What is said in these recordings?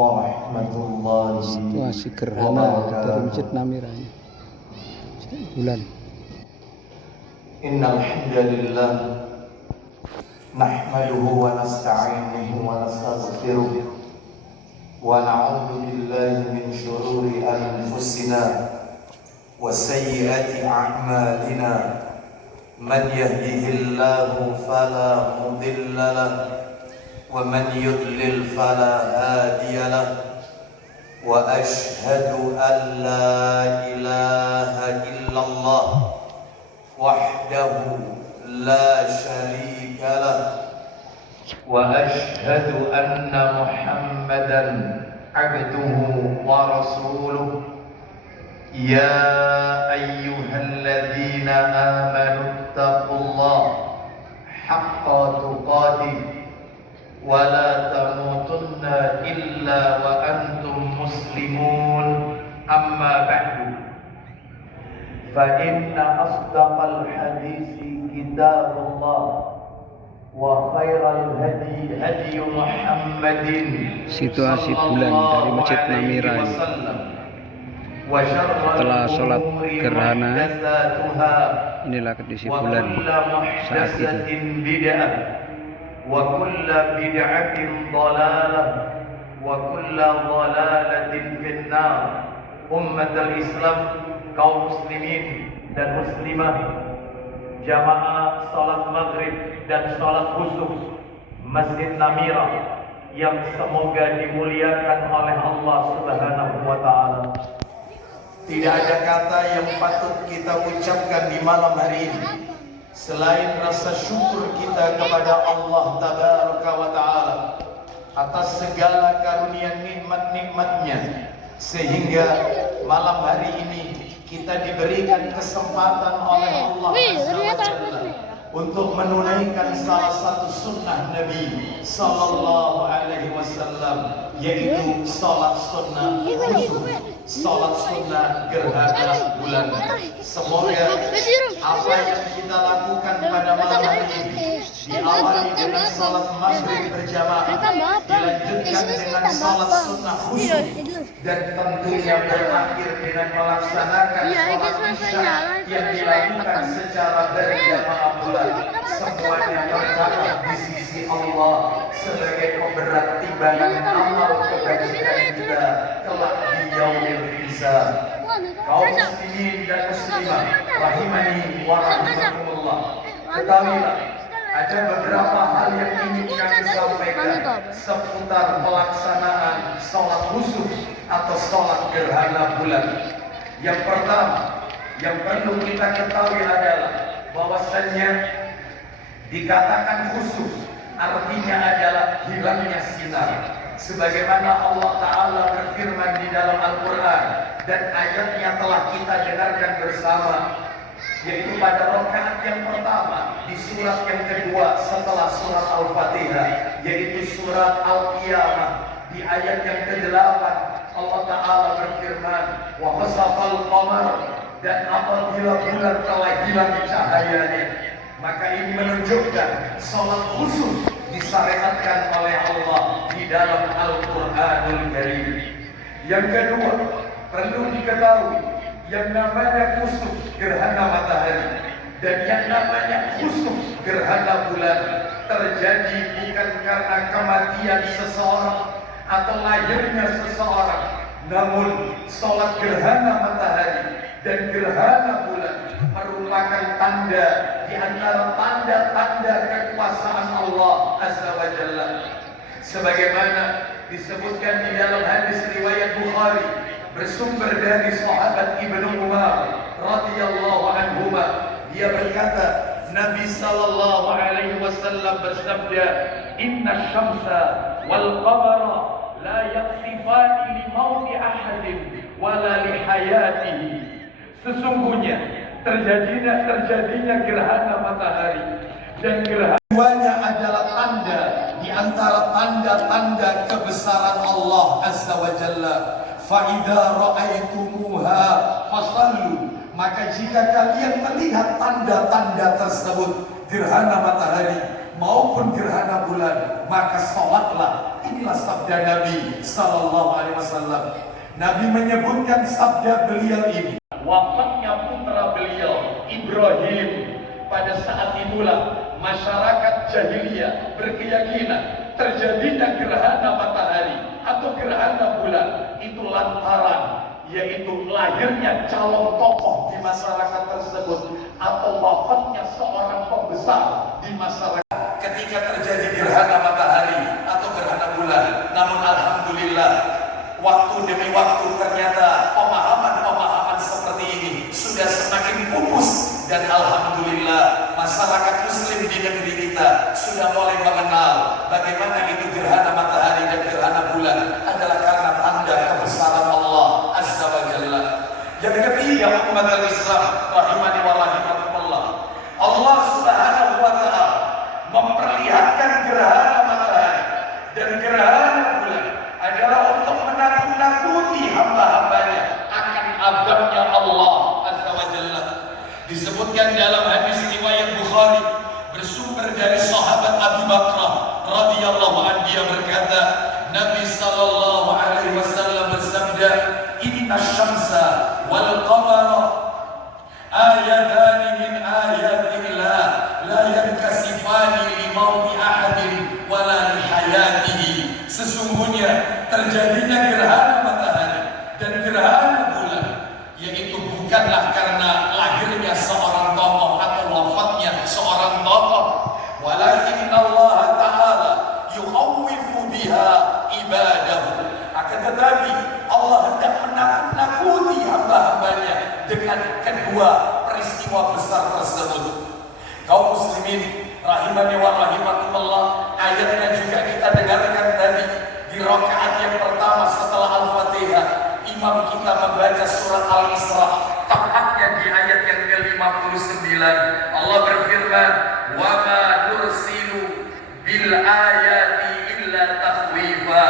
warahmatullahi Situasi gerhana dari Masjid Namira bulan. Innal hamdalillah nahmaduhu wa nasta'inuhu wa nastaghfiruh wa na'udzu billahi min shururi anfusina wa sayyiati a'malina. Man yahdihillahu fala mudilla lahu wa man yudlil fala hadiya lahu. Wa ashhadu an la ilaha illallah wahdahu la syarika lah wa ashhadu anna Muhammadan abduhu wa rasuluh. Ya ayyuhalladzina amanu taqullaha haqqa tuqatih wa la tamutunna illa wa antum muslimun. Amma ba'du, fa inna asdaqal hadisi kitabullah wa khairal hadi hadi Muhammadin. Situasi bulan dari Masjid Namira ini. Setelah sholat gerhana, inilah kondisi bulan saat ini. Wa kulla bid'atin dhalalah wa kulla dhalalatin finnar. Ummatul Islam, kaum muslimin dan muslimah, jamaah salat maghrib dan salat khusus Masjid Namira yang semoga dimuliakan oleh Allah Subhanahu wa ta'ala. Tidak ada kata yang patut kita ucapkan di malam hari ini selain rasa syukur kita kepada Allah Tabaraka wa Ta'ala atas segala karunia nikmat-nikmatnya, sehingga malam hari ini kita diberikan kesempatan oleh Allah untuk menunaikan salah satu sunnah Nabi Sallallahu Alaihi Wasallam, yaitu salat sunnah khusus, salat sunnah gerhana bulan. Semoga apa yang kita lakukan pada malam hari ini diawali dengan salat maghrib berjamaah, dilanjutkan dengan salat sunnah khusus, dan tentunya berakhir dengan melaksanakan salat isya yang dilakukan secara berjamaah bulan. Semuanya tercatat di sisi Allah sebagai pemberat timbangan amal kebajikan kita kelak di yaumil hisab. Kaum muslimin dan muslimah rahimani wa rahimakumullah, ketahuilah ada beberapa hal yang ingin kami sampaikan seputar pelaksanaan sholat khusus atau sholat gerhana bulan. Yang pertama yang perlu kita ketahui adalah bahwasannya dikatakan khusus artinya adalah hilangnya sinar, sebagaimana Allah Ta'ala berfirman di dalam Al-Quran dan ayatnya telah kita dengarkan bersama, yaitu pada rakaat yang pertama di surat yang kedua setelah surat Al-Fatihah, yaitu surat Al-Qiyamah. Di ayat yang ke-8 Allah Ta'ala berfirman, wa khasafal qamar, dan apabila bulan telah hilang cahayanya, maka ini menunjukkan sholat khusus disyariatkan oleh Allah di dalam Al-Quranul Karim. Yang kedua, perlu diketahui yang namanya khusus gerhana matahari dan yang namanya khusus gerhana bulan terjadi bukan karena kematian seseorang atau lahirnya seseorang, namun sholat gerhana matahari dan gerhana bulan merupakan tanda di antara tanda-tanda kekuasaan Allah Azza wa Jalla, sebagaimana disebutkan di dalam hadis riwayat Bukhari bersumber dari sahabat Ibnu Umar radhiyallahu anhuma. Dia berkata, Nabi sallallahu alaihi wasallam bersabda, "Inna syamsa wal qamara la yaksifani li mauti ahadin wala li hayatihi." Sesungguhnya terjadinya gerhana matahari dan gerhana adalah tanda di antara tanda-tanda kebesaran Allah Azza wa Jalla. Fa idza ra'aitumuha fasallu, maka jika kalian melihat tanda-tanda tersebut, gerhana matahari, maupun gerhana bulan, maka sholatlah. Inilah sabda Nabi Sallallahu Alaihi Wasallam. Nabi menyebutkan sabda beliau ini. Wafatnya putra beliau Ibrahim, pada saat itulah masyarakat jahiliyah berkeyakinan terjadinya gerhana matahari atau gerhana bulan itu lantaran yaitu lahirnya calon tokoh di masyarakat tersebut atau wafatnya seorang pembesar di masyarakat ketika terjadi gerhana matahari atau gerhana bulan. Namun alhamdulillah, waktu demi waktu ternyata pemahaman-pemahaman seperti ini sudah semakin pupus, dan alhamdulillah masyarakat muslim di negeri kita sudah mulai mengenal bagaimana itu gerhana matahari dan gerhana bulan adalah karena tanda kebesaran Allah Azza wa Jalla. Yang ketiga, umat Islam rahimani wa rahimakumullah, Allah Subhanahu wa taala memperlihatkan gerhana matahari dan gerhana bulan adalah untuk menakut-nakuti hamba-hambanya akan azabnya Allah Azza wa Jalla. Disebutkan dalam hadis riwayat Bukhari bersumber dari sahabat Abu Bakrah radhiyallahu anhu, dia berkata, Nabi sallallahu alaihi wasallam bersabda, "Inna syamsa wal qamara ayatan min ayatillah la yankasifani li mauti ahadin wala li hayatihi." Sesungguhnya terjadinya gerhana matahari dan gerhana bulan yaitu bukanlah karena lahirnya seorang tokoh atau wafatnya seorang tokoh, walakin Allah Ta'ala yukhawwifu biha ibadahu. Akan tetapi Allah hendak menakut-nakuti hamba-hambanya dengan kedua peristiwa besar tersebut. Kaum muslimin rahimani wa rahimakumullah, ayatnya juga kita dengarkan tadi di rakaat yang pertama setelah Al-Fatihah. Imam kita membaca surat Al-Isra, tepatnya di ayat yang ke-59. Allah berfirman, "Wa ma nursilu bil ayati illa takhwifa."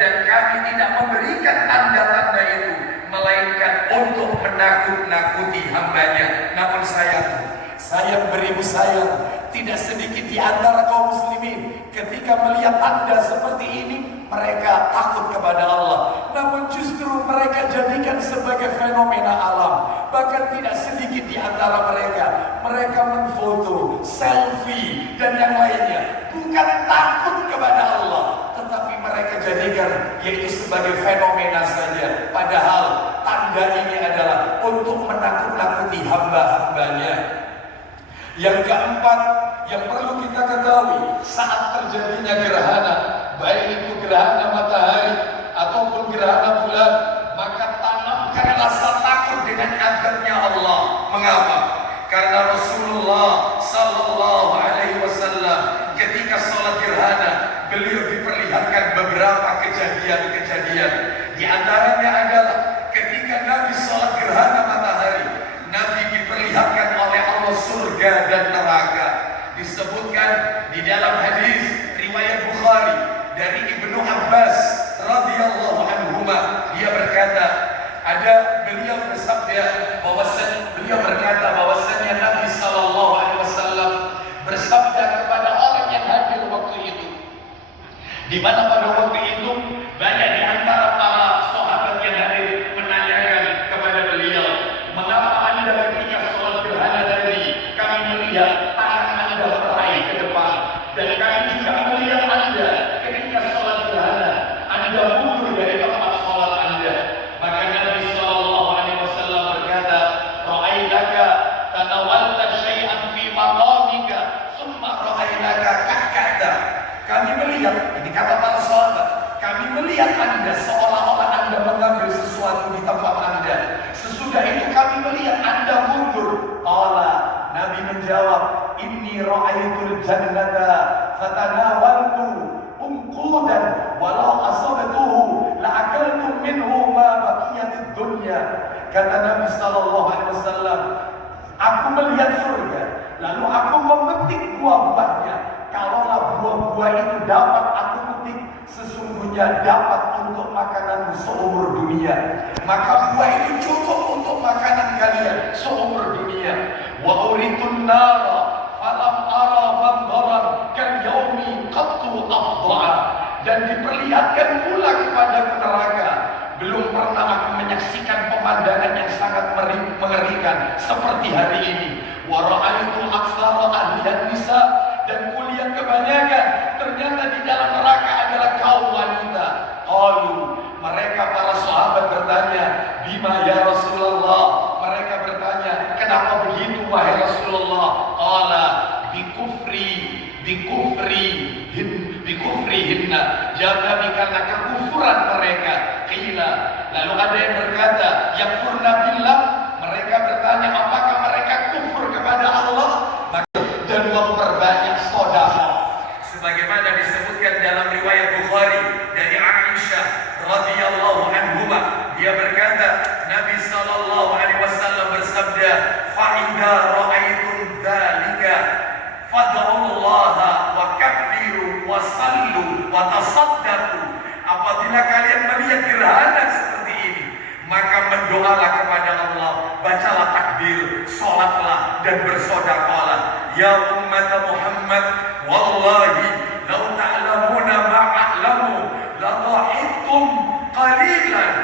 Dan kami tidak memberikan tanda-tanda itu melainkan untuk menakut-nakuti hambanya. Namun sayang beribu sayang, tidak sedikit di antara kaum muslimin ketika melihat tanda seperti ini mereka takut kepada Allah, namun justru mereka jadikan sebagai fenomena alam. Bahkan tidak sedikit di antara mereka menfoto, selfie dan yang lainnya, bukan takut kepada Allah, tetapi mereka jadikan yaitu sebagai fenomena saja. Padahal tanda ini adalah untuk menakut-nakuti hamba-hambanya. Yang keempat yang perlu kita ketahui saat terjadinya gerhana, baik itu gerhana matahari ataupun gerhana bulan, maka tanamkan rasa takut dengan azabnya Allah. Mengapa? Karena Rasulullah Sallallahu Alaihi Wasallam ketika sholat gerhana, beliau diperlihatkan beberapa kejadian-kejadian. Di antaranya adalah ketika Nabi sholat gerhana matahari, Nabi diperlihatkan oleh Allah surga dan neraka. Disebutkan di dalam hadis riwayat Bukhari dari Ibnu Abbas radhiyallahu anhuma, dia berkata, beliau berkata bahwasanya Nabi sallallahu alaihi wasallam bersabda kepada orang yang hadir waktu itu, di mana pada waktu itu banyak di antara para sahabat yang hadir menanyakan kepada beliau, "Mengapa Anda ketika sholat gerhana tadi kami melihat tangan Anda meraih ke depan, dan kami juga melihat Anda ketika sholat gerhana Anda mundur dari tempat sholat Anda?" Maka Nabi sallallahu alaihi wasallam berkata, "Ra'ainaka tanawalta syai'an fi maqamika, tsumma ra'ainaka kahkata." Kami melihat, ini kata para sahabat, kami melihat Anda seolah-olah Anda mengambil sesuatu di tempat Anda. Sesudah itu kami melihat Anda mundur. Allah, Nabi menjawab, "Inni ra'aitul jannata fatanawaltu unqudan walau asabtuhu la'akaltu minhu ma baqiyatid dunya." Kata Nabi sallallahu alaihi wasallam, "Aku melihat surga, lalu aku memetik buah-buahnya. Kalaulah buah-buah itu dapat aku petik, sesungguhnya dapat untuk makanan seumur dunia. Maka buah itu cukup untuk makanan kalian seumur dunia. Wa uritun nara falam ara manzaran kan dan diperlihatkan pula kepada neraka. Belum pernah aku menyaksikan pemandangan yang sangat mengerikan seperti hari ini. Wa ra'aitu aktsara ahlihan nisa, dan kulihat kebanyakan ternyata di dalam neraka adalah kaum wanita. Qalu, mereka para sahabat bertanya, bima ya Rasulullah? Mereka bertanya, kenapa begitu wahai Rasulullah? Qala bikufrihinna. Jawab Nabi, karena kekufuran mereka. Qila, lalu ada yang berkata, yakfurna billah. Mereka bertanya, apakah mereka kufur kepada Allah? Dan memperbanyak sedekah. Sebagaimana disebutkan dalam riwayat Bukhari dari Aisyah radhiyallahu anhuma, dia berkata, Nabi sallallahu alaihi wasallam bersabda, fa idza ra'aitum dzalika fad'ullaha wa kabbiru wa sallu wa tasaddaqu. Apabila kalian melihat gerhana seperti ini, maka berdoalah kepada Allah, bacalah takbir, salatlah dan bersedekahlah. Ya ummat Muhammad, wallahi law ta'lamuna ma a'lamu la dhahiktum qalilan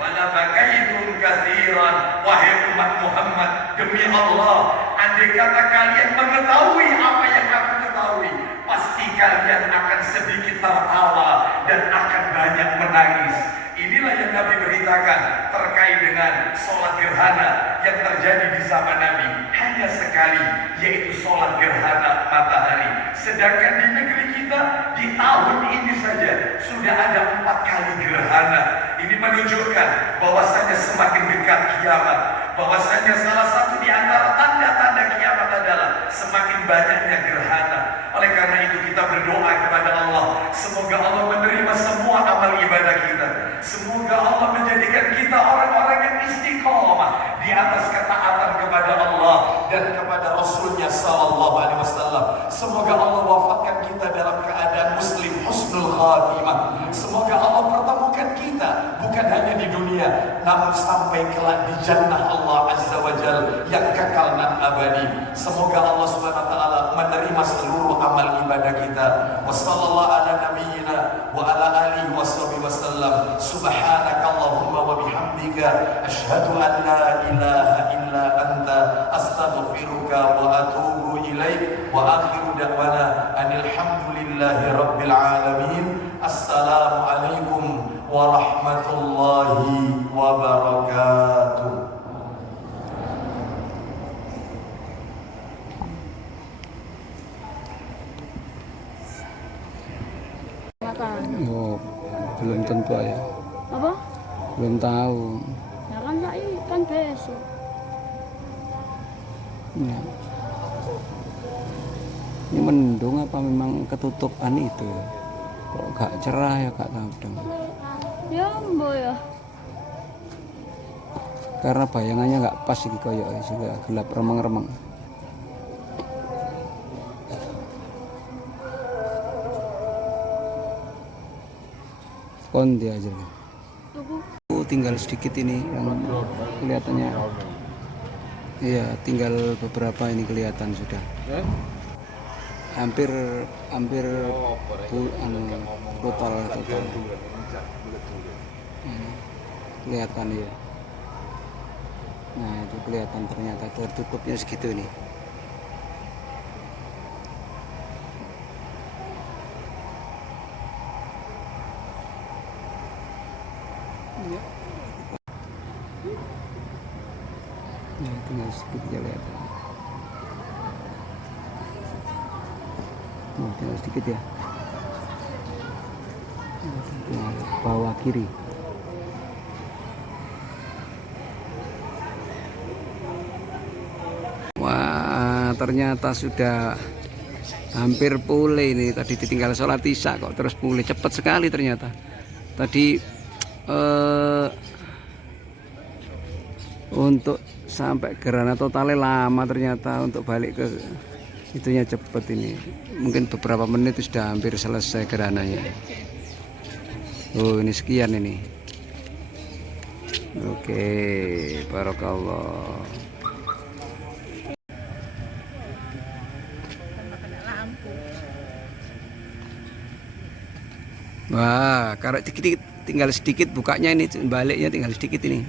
wa la bakaitum katsiran. Wahai umat Muhammad, demi Allah, andai kata kalian mengetahui apa yang aku ketahui, pasti kalian akan sedikit tertawa dan akan banyak menangis. Inilah yang Nabi beritakan terkait dengan sholat gerhana yang terjadi di zaman Nabi. Hanya sekali, yaitu sholat gerhana matahari. Sedangkan di negeri kita, di tahun ini saja sudah ada 4 kali gerhana. Ini menunjukkan bahwasanya semakin dekat kiamat. Bahwasanya salah satu di antara tanda-tanda kiamat adalah semakin banyaknya gerhana. Oleh karena itu kita berdoa kepada Allah, semoga Allah menerima semua amal ibadah kita. Semoga Allah menjadikan kita orang-orang yang istiqomah di atas ketaatan kepada Allah dan kepada Rasulnya sallallahu alaihi wasallam. Semoga Allah wafatkan kita dalam keadaan muslim husnul khatimah. Semoga Allah pertemukan kita bukan hanya di dunia, namun sampai kelak di jannah Allah azza wa jalla yang kekal dan abadi. Semoga Allah subhanahu wa ta'ala menerima seluruh amal ibadah kita. Wassallallahu ala nabiyyina wa ala alihi washabihi wasallam. Subhanakallahumma wa bihamdika asyhadu an la ilaha illa anta astaghfiruka wa atubu ilaik. Wa akhiru da'wana anil hamdulillahi rabbil alamin. Assalamu alaikum warahmatullahi wabarakatuh. Oh, belum tentu ya. Apa? Belum tahu. Ya kan saya kan besok. Ya. Ini mendung apa memang ketutupan itu? Kok gak cerah ya Kak Tabdang? Ya mbak ya. Karena bayangannya nggak pas iki koyo juga gelap remeng-remeng. Kon dia aja. Tinggal sedikit ini yang kelihatannya. Iya, tinggal beberapa ini kelihatan sudah. Hampir total. Ini kelihatan ya. Nah, itu kelihatan ternyata tertutupnya segitu nih. Ya, tinggal sedikit aja kelihatan. Nah, tinggal sedikit ya. Tinggal bawah kiri. Wah, ternyata sudah hampir pulih ini. Tadi ditinggal sholat isya kok terus pulih cepat sekali ternyata. Tadi untuk sampai gerhana totalnya lama ternyata, untuk balik ke itunya cepet ini. Mungkin beberapa menit sudah hampir selesai gerhananya. Oh, ini sekian ini. Oke, barakallah. Wah, kalau sedikit tinggal sedikit bukanya ini, baliknya tinggal sedikit ini.